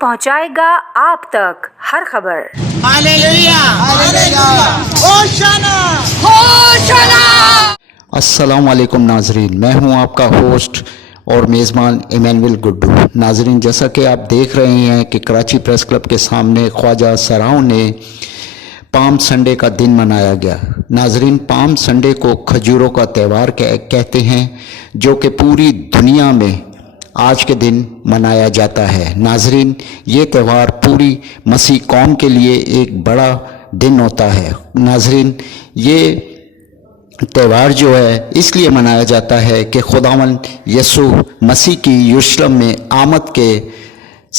پہنچائے گا آپ تک ہر خبر۔ السلام علیکم ناظرین، میں ہوں آپ کا ہوسٹ اور میزبان ایمینول گڈو۔ ناظرین، جیسا کہ آپ دیکھ رہے ہیں کہ کراچی پریس کلب کے سامنے خواجہ سراؤں نے پام سنڈے کا دن منایا گیا۔ ناظرین، پام سنڈے کو کھجوروں کا تہوار کہتے ہیں، جو کہ پوری دنیا میں آج کے دن منایا جاتا ہے۔ ناظرین، یہ تہوار پوری مسیح قوم کے لیے ایک بڑا دن ہوتا ہے۔ ناظرین، یہ تہوار جو ہے اس لیے منایا جاتا ہے کہ خداوند یسوع مسیح کی یروشلم میں آمد کے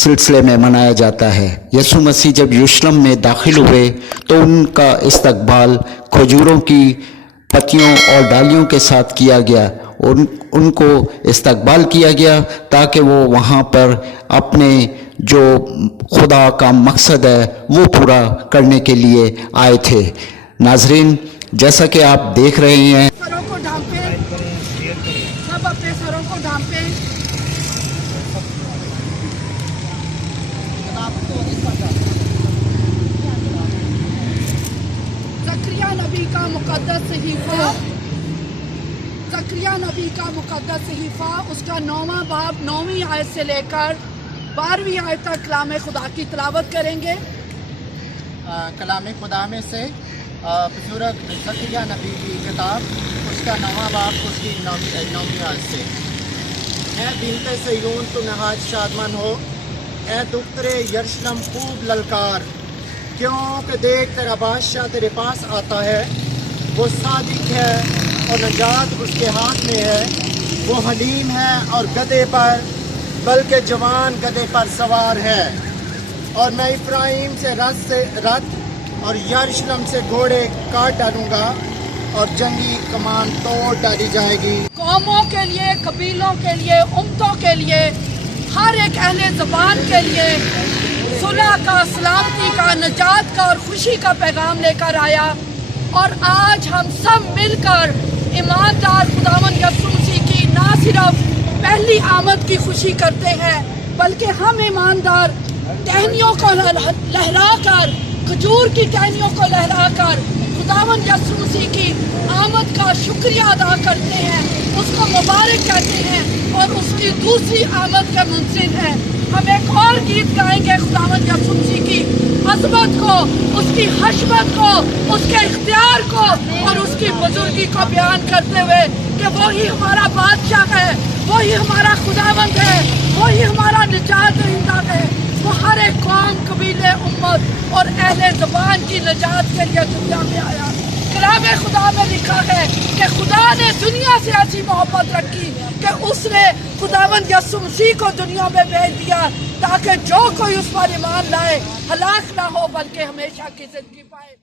سلسلے میں منایا جاتا ہے۔ یسوع مسیح جب یروشلم میں داخل ہوئے تو ان کا استقبال کھجوروں کی پتیوں اور ڈالیوں کے ساتھ کیا گیا۔ ان کو استقبال کیا گیا تاکہ وہ وہاں پر اپنے جو خدا کا مقصد ہے وہ پورا کرنے کے لیے آئے تھے۔ ناظرین، جیسا کہ آپ دیکھ رہے ہیں، سروں کو ڈھانپیں، سب اپنے سروں کو ڈھانپیں۔ زکریا نبی کا مقدس صحیفہ، زکریا نبی کا مقدس صحیفہ، اس کا 9واں باب 9ویں آیت سے لے کر 12ویں آیت تک کلام خدا کی تلاوت کریں گے۔ کلام خدا میں سے بزرگ زکریا نبی کی کتاب، اس کا 9واں باب، اس کی 9ویں آیت سے۔ اے بنت صہیون تو نہایت شادمان ہو، اے دختر یروشلم خوب للکار، کیوں کہ دیکھ تیرا بادشاہ تیرے پاس آتا ہے، وہ صادق ہے اور نجات اس کے ہاتھ میں ہے، وہ حلیم ہے اور گدھے پر، بلکہ جوان گدھے پر سوار ہے۔ اور میں افرایم سے رت اور یروشلم سے گھوڑے کاٹ ڈالوں گا اور جنگی کمان توڑ ڈالی جائے گی۔ قوموں کے لیے، قبیلوں کے لیے، امتوں کے لیے، ہر ایک اہل زبان کے لیے صلح کا، سلامتی کا، نجات کا اور خوشی کا پیغام لے کر آیا۔ اور آج ہم سب مل کر ایماندار خداوند یسوع مسیح کی نہ صرف پہلی آمد کی خوشی کرتے ہیں، بلکہ ہم ایماندار ٹہنیوں کو لہرا کر، کھجور کی ٹہنیوں کو لہرا کر خداوند یسوع مسیح کی آمد کا شکریہ ادا کرتے ہیں، اس کو مبارک کہتے ہیں اور اس کی دوسری آمد کے منتظر ہیں۔ ہم ایک اور گیت گائیں گے خداوند یسوع مسیح کی عظمت کو، اس کی حشمت کو، اس کے اختیار کو اور اس کی بزرگی کو بیان کرتے ہوئے کہ وہی ہمارا بادشاہ ہے، وہی ہمارا خداوند ہے، وہی ہمارا نجات دہندہ ہے۔ وہ ہر ایک قوم، قبیلے، امت اور اہل زبان کی نجات کے لیے دنیا میں آیا۔ کلام خدا میں لکھا ہے کہ خدا نے دنیا سے ایسی محبت رکھی کہ اس نے خداوند یسوع مسیح کو دنیا میں بھیج دیا تاکہ جو کوئی اس پر ایمان لائے ہلاک نہ ہو بلکہ ہمیشہ کی زندگی پائے۔